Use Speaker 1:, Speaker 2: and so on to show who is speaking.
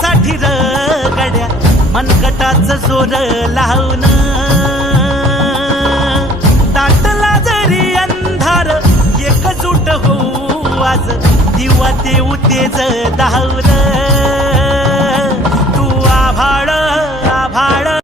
Speaker 1: साठी र गड्या मनगटाच जोर लावून दाटला जरी अंधार एकजूट होऊ आज दिवा देऊ तेज धावलं